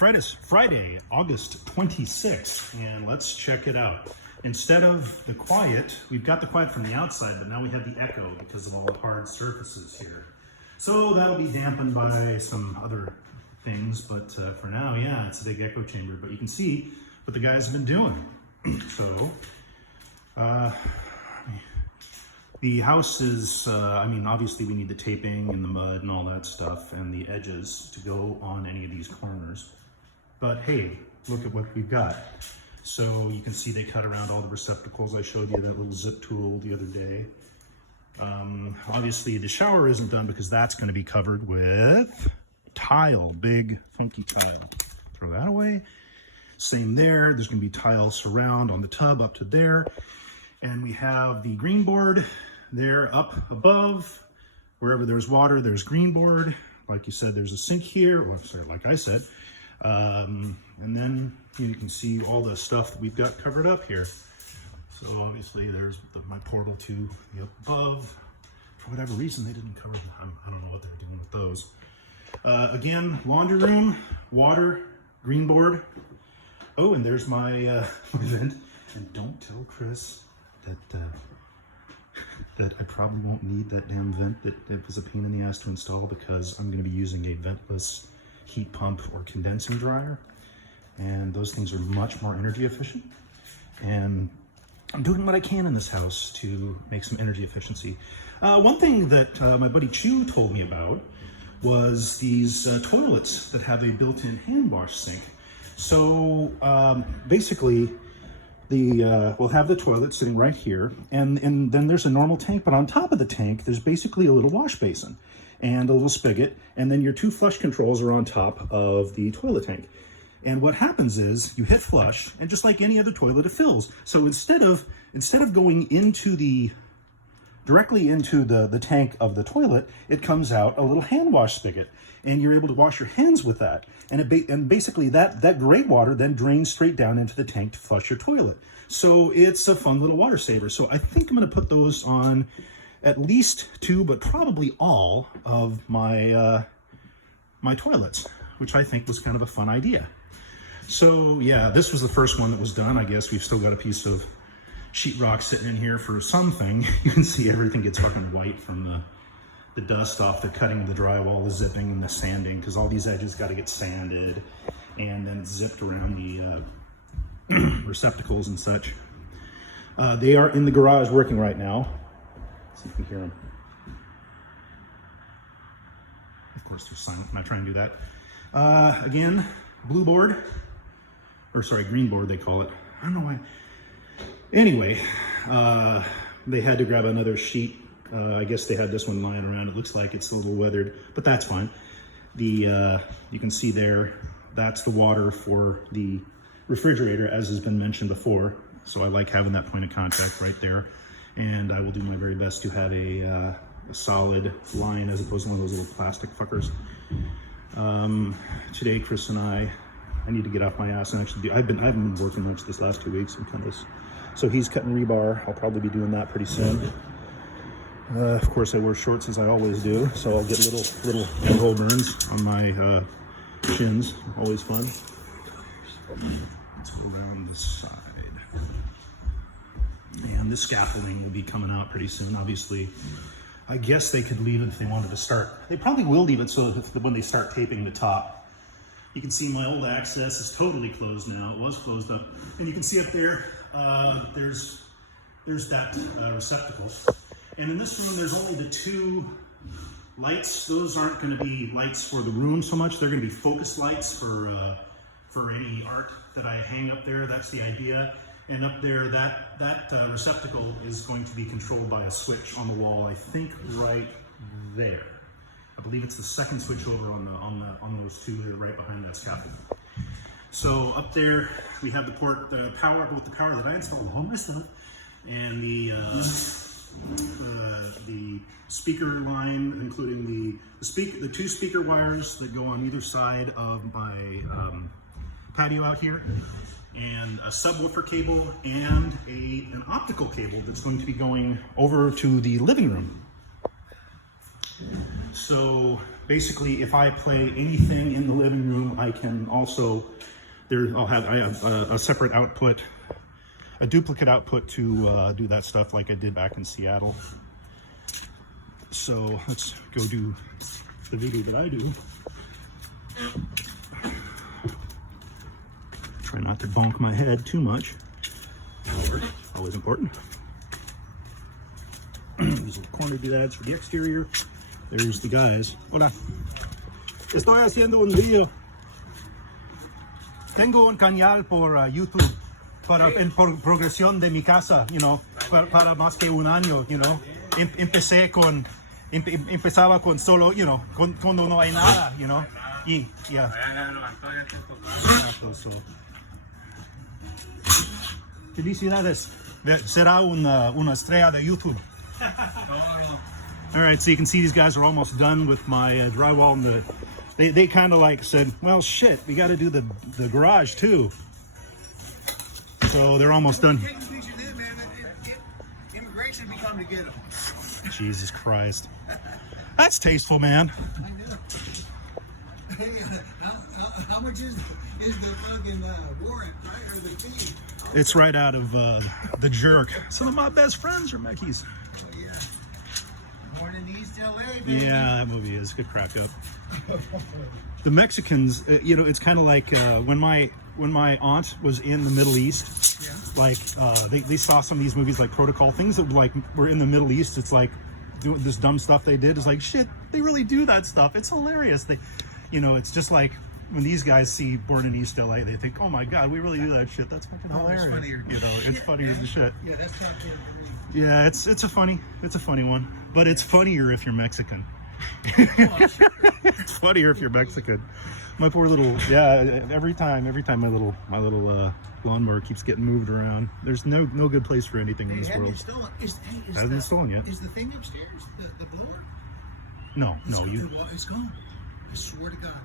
right, Friday, August 26th, and let's check it out. Instead of the quiet, we've got the quiet from the outside, but now we have the echo because of all the hard surfaces here. So that'll be dampened by some other things, but for now, yeah, it's a big echo chamber. But you can see what the guys have been doing. So, the house is, I mean, obviously we need the taping and the mud and all that stuff and the edges to go on any of these corners. But hey, look at what we've got. So you can see they cut around all the receptacles. I showed you that little zip tool the other day. Obviously the shower isn't done because that's going to be covered with tile, big funky tile. Throw that away. Same there. There's going to be tile surround on the tub up to there. And we have the green board there up above. Wherever there's water, there's green board. Like you said, there's a sink here. Well, sorry, like I said. And then you can see all the stuff that we've got covered up here. So obviously there's my portal to the up above. For whatever reason, they didn't cover them. I don't know what they're doing with those. Again, laundry room, water, green board. Oh, and there's my, my vent. And don't tell Chris that I probably won't need that damn vent that it was a pain in the ass to install, because I'm going to be using a ventless heat pump or condensing dryer, and those things are much more energy efficient. And I'm doing what I can in this house to make some energy efficiency. One thing that my buddy Chu told me about was these toilets that have a built-in hand wash sink. So basically, we'll have the toilet sitting right here, and then there's a normal tank, but on top of the tank, there's basically a little wash basin and a little spigot, and then your two flush controls are on top of the toilet tank. And what happens is you hit flush, and just like any other toilet, it fills. So instead of going directly into the tank of the toilet, it comes out a little hand wash spigot, and you're able to wash your hands with that. And basically that gray water then drains straight down into the tank to flush your toilet. So it's a fun little water saver. So I think I'm going to put those on at least two, but probably all of my my toilets, which I think was kind of a fun idea. So yeah, this was the first one that was done. I guess we've still got a piece of sheetrock sitting in here for something. You can see everything gets fucking white from the dust off the cutting of the drywall, the zipping and the sanding, because all these edges got to get sanded and then zipped around the receptacles and such. They are in the garage working right now. Let's see if we can hear them. Of course, they're silent when I try and do that. Again, blue board, or sorry, green board they call it. I don't know why. Anyway, they had to grab another sheet. I guess they had this one lying around. It looks like it's a little weathered, but that's fine. You can see there, that's the water for the refrigerator, as has been mentioned before. So I like having that point of contact right there. And I will do my very best to have a solid line as opposed to one of those little plastic fuckers. Today, Chris and I need to get off my ass and actually do, I haven't been working much this last 2 weeks. So he's cutting rebar. I'll probably be doing that pretty soon. Of course, I wear shorts as I always do, so I'll get little elbow burns on my shins. Always fun. Let's go around this side. And this scaffolding will be coming out pretty soon. Obviously, I guess they could leave it if they wanted to start. They probably will leave it so that when they start taping the top. You can see my old access is totally closed now. It was closed up. And you can see up there, there's that receptacle. And in this room, there's only the two lights. Those aren't going to be lights for the room so much. They're going to be focus lights for any art that I hang up there. That's the idea. And up there, that receptacle is going to be controlled by a switch on the wall, I think right there. I believe it's the second switch over on those two that are right behind that scaffold. So up there, we have the both the power that I installed all myself, and the speaker line, including the two speaker wires that go on either side of my patio out here, and a subwoofer cable, and an optical cable that's going to be going over to the living room. So basically, if I play anything in the living room, I can also, I have a separate output, a duplicate output to do that stuff like I did back in Seattle. So let's go do the video that I do. Try not to bonk my head too much. Always important. These are the corner doodads for the exterior. There's the guys. Hola. Estoy haciendo un video. Tengo un canal por YouTube en progresión de mi casa, you know, para más que un año, you know. Empezaba con solo, you know, cuando no hay nada, you know. Y ya. Felicidades. Será una estrella de YouTube. All right, so you can see these guys are almost done with my drywall, and they kind of like said, well, shit, we got to do the garage too. So they're almost done. Immigration be coming to get them. Jesus Christ. That's tasteful, man. I know. How much is the fucking warrant, right? Or the fee? It's right out of The Jerk. Some of my best friends are Meckies. Oh, yeah. Born in East LA, baby. Yeah, that movie is good crack up. The Mexicans, you know, it's kind of like when my aunt was in the Middle East, Yeah. like they saw some of these movies like Protocol, things that like were in the Middle East. It's like doing this dumb stuff they did is like, shit, they really do that stuff. It's hilarious. They, you know, it's just like when these guys see Born in East LA, they think, oh my God, we really do that shit. That's fucking hilarious. It's funnier. You know, it's funnier than shit. Yeah, that's not good for me. Yeah, it's a funny one, but it's funnier if you're Mexican. It's funnier if you're Mexican. My poor little, yeah. Every time my little lawnmower keeps getting moved around. There's no good place for anything in this world. Stolen. Hasn't been stolen yet. Is the thing upstairs the blower? No, It's gone. I swear to God.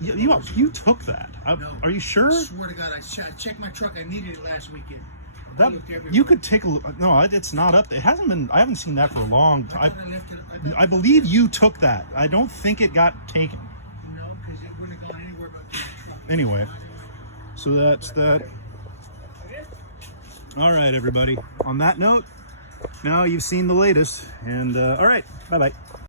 You took that. No. Are you sure? I swear to God, I checked my truck. I needed it last weekend. That you could take a look. No, it's not up. It hasn't been. I haven't seen that for a long time. I believe you took that. I don't think it got taken. No, because it wouldn't have gone anywhere but the truck. Anyway, so that's that. All right, everybody. On that note, now you've seen the latest. And all right, bye-bye.